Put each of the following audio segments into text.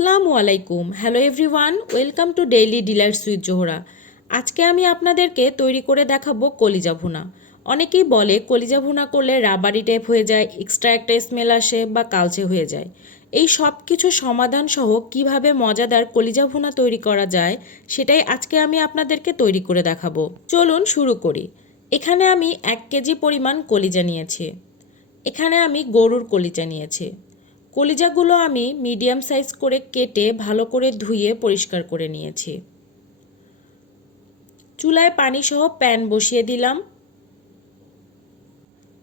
আসসালামু আলাইকুম। Hello everyone welcome to Daily Delights with Zohra আজকে আমি আপনাদেরকে তৈরি করে দেখাবো কলিজা ভুনা। অনেকেই বলে কলিজা ভুনা করলে রাবারি টাইপ হয়ে যায় এক্সট্রা একটা স্মেল আসে বা কালচে হয়ে যায়। এই সব কিছু সমাধান সহ কীভাবে মজাদার কলিজা ভুনা তৈরি করা যায়, সেটাই আজকে আমি আপনাদেরকে তৈরি করে দেখাবো। চলুন শুরু করি। এখানে আমি এক কেজি পরিমাণ কলিজা নিয়েছি। এখানে আমি গরুর কলিজা নিয়েছি। কলিজাগুলো আমি মিডিয়াম সাইজ করে কেটে ভালো করে ধুয়ে পরিষ্কার করে নিয়েছি। চুলায় পানি সহ প্যান বসিয়ে দিলাম।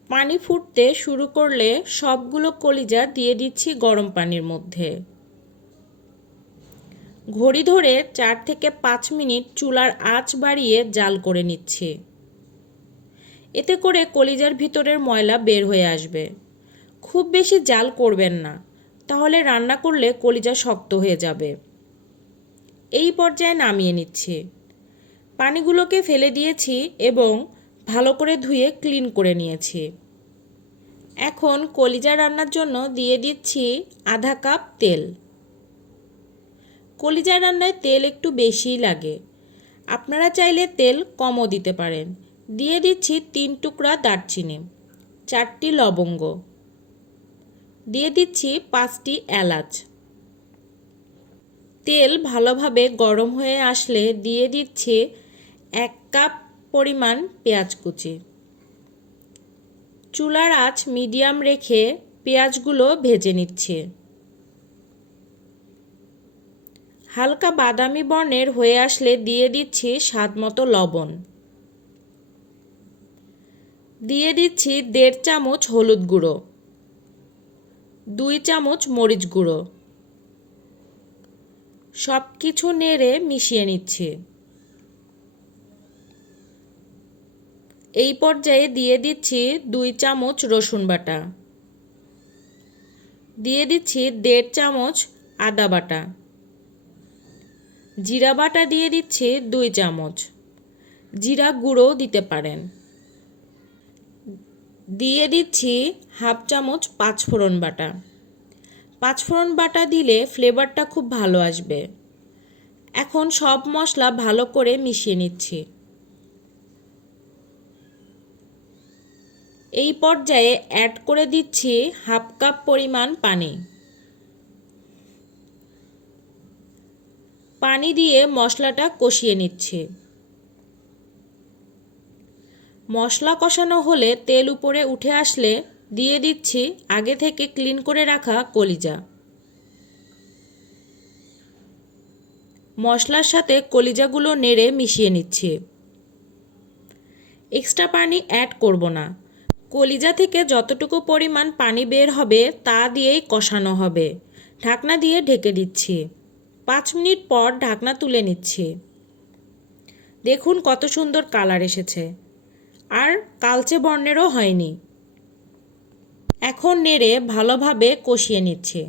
পানি ফুটতে শুরু করলে সবগুলো কলিজা দিয়ে দিচ্ছি গরম পানির মধ্যে। ঘড়ি ধরে চার থেকে পাঁচ মিনিট চুলার আঁচ বাড়িয়ে জাল করে নিচ্ছি। এতে করে কলিজার ভিতরের ময়লা বের হয়ে আসবে। খুব বেশি জাল করবেন না, তাহলে রান্না করলে কলিজা শক্ত হয়ে যাবে। এই পর্যায়ে নামিয়ে নিচ্ছি। পানিগুলোকে ফেলে দিয়েছি এবং ভালো করে ধুয়ে ক্লিন করে নিয়েছি। এখন কলিজা রান্নার জন্য দিয়ে দিচ্ছি আধা কাপ তেল। কলিজা রান্নায় তেল একটু বেশিই লাগে। আপনারা চাইলে তেল কমও দিতে পারেন। দিয়ে দিচ্ছি তিন টুকরা দারচিনি, চারটি লবঙ্গ। দিয়ে দিচ্ছি পাঁচটি এলাচ। তেল ভালোভাবে গরম হয়ে আসলে দিয়ে দিচ্ছি এক কাপ পরিমাণ পেঁয়াজ কুচি। চুলার আঁচ মিডিয়াম রেখে পেঁয়াজগুলো ভেজে নিচ্ছে। হালকা বাদামি বর্ণের হয়ে আসলে দিয়ে দিচ্ছি স্বাদ মতো লবণ। দিয়ে দিচ্ছি দেড় চামচ হলুদ গুঁড়ো। দুই চামচ মরিচ গুঁড়ো। সব কিছু নেড়ে মিশিয়ে নিচ্ছি। এই পর্যায়ে দিয়ে দিচ্ছি দুই চামচ রসুন বাটা। দিয়ে দিচ্ছি দেড় চামচ আদা বাটা। জিরা বাটা দিয়ে দিচ্ছি দুই চামচ। জিরা গুঁড়োও দিতে পারেন। দিয়ে দিচ্ছি হাফ চামচ পাঁচফোড়ন বাটা। পাঁচফোড়ন বাটা দিলে ফ্লেভারটা খুব ভালো আসবে। এখন সব মশলা ভালো করে মিশিয়ে নিচ্ছি। এই পর্যায়ে অ্যাড করে দিচ্ছি হাফ কাপ পরিমাণ পানি। পানি দিয়ে মশলাটা কষিয়ে নিচ্ছি। মশলা কষানো হলে তেল উপরে উঠে আসলে দিয়ে দিচ্ছি আগে থেকে ক্লিন করে রাখা কলিজা। মশলার সাথে কলিজাগুলো নেড়ে মিশিয়ে নিচ্ছি। এক্সট্রা পানি অ্যাড করব না। কলিজা থেকে যতটুকু পরিমাণ পানি বের হবে তা দিয়েই কষানো হবে। ঢাকনা দিয়ে ঢেকে দিচ্ছি। পাঁচ মিনিট পর ঢাকনা তুলে নিচ্ছি। দেখুন কত সুন্দর কালার এসেছে। আর কালচে বর্ণেরও হয়নি। এখন নেড়ে ভালোভাবে কষিয়ে নিচ্ছে।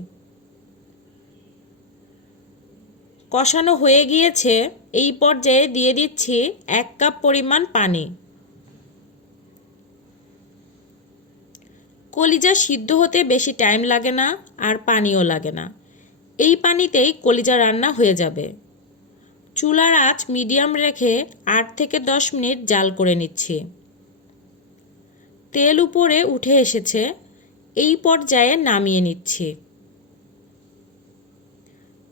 কষানো হয়ে গিয়েছে, এই পর্যায়ে দিয়ে দিচ্ছি এক কাপ পরিমাণ পানি। কলিজা সিদ্ধ হতে বেশি টাইম লাগে না আর পানিও লাগে না। এই পানিতেই কলিজা রান্না হয়ে যাবে। চুলার আঁচ মিডিয়াম রেখে আট থেকে দশ মিনিট জাল করে নিচ্ছি। তেল উপরে উঠে এসেছে, এই পর্যায়ে নামিয়ে নিচ্ছি।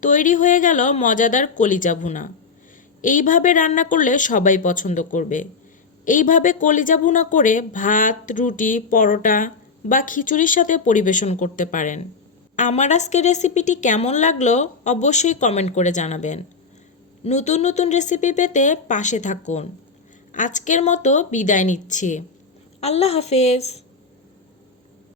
তৈরি হয়ে গেল মজাদার কলিজা ভুনা। এইভাবে রান্না করলে সবাই পছন্দ করবে। এইভাবে কলিজা ভুনা করে ভাত, রুটি, পরোটা বা খিচুড়ির সাথে পরিবেশন করতে পারেন। আমার আজকের রেসিপিটি কেমন লাগল অবশ্যই কমেন্ট করে জানাবেন। নতুন নতুন রেসিপি পেতে পাশে থাকুন। আজকের মতো বিদায় নিচ্ছি। আল্লাহ হাফেজ।